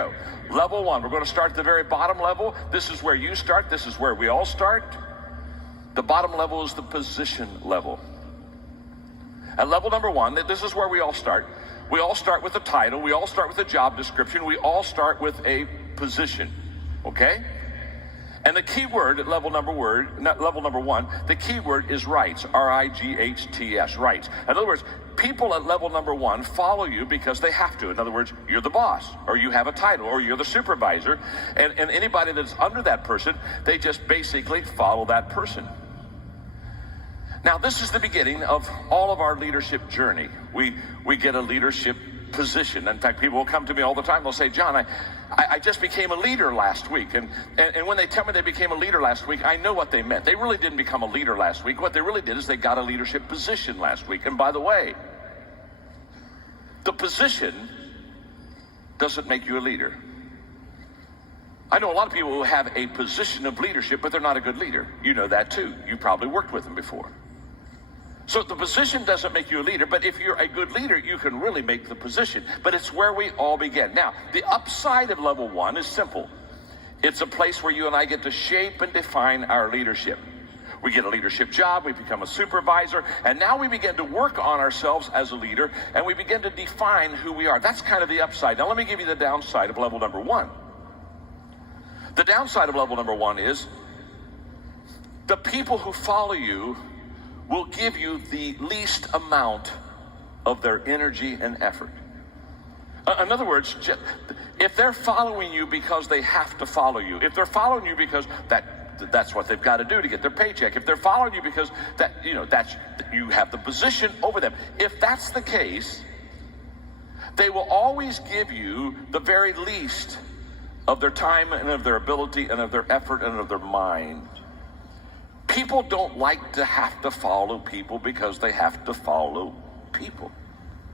go. Level one, we're going to start at the very bottom level. This is where you start. This is where we all start. The bottom level is the position level. At level number one, this is where we all start. We all start with a title. We all start with a job description. We all start with a position, okay? And the key word at level number one, the key word is rights, R-I-G-H-T-S, rights. In other words, people at level number one follow you because they have to. In other words, you're the boss, or you have a title, or you're the supervisor, and anybody that's under that person, they just basically follow that person. Now, this is the beginning of all of our leadership journey. We get a leadership position. In fact, people will come to me all the time. They'll say, John, I just became a leader last week. And when they tell me they became a leader last week, I know what they meant. They really didn't become a leader last week. What they really did is they got a leadership position last week. And by the way, the position doesn't make you a leader. I know a lot of people who have a position of leadership, but they're not a good leader. You know that too. You probably worked with them before. So the position doesn't make you a leader, but if you're a good leader, you can really make the position. But it's where we all begin. Now, the upside of level one is simple. It's a place where you and I get to shape and define our leadership. We get a leadership job, we become a supervisor, and now we begin to work on ourselves as a leader, and we begin to define who we are. That's kind of the upside. Now let me give you the downside of level number one. The downside of level number one is the people who follow you will give you the least amount of their energy and effort. In other words, if they're following you because they have to follow you, if they're following you because that's what they've got to do to get their paycheck, if they're following you because you have the position over them, if that's the case, they will always give you the very least of their time and of their ability and of their effort and of their mind. People don't like to have to follow people because they have to follow people.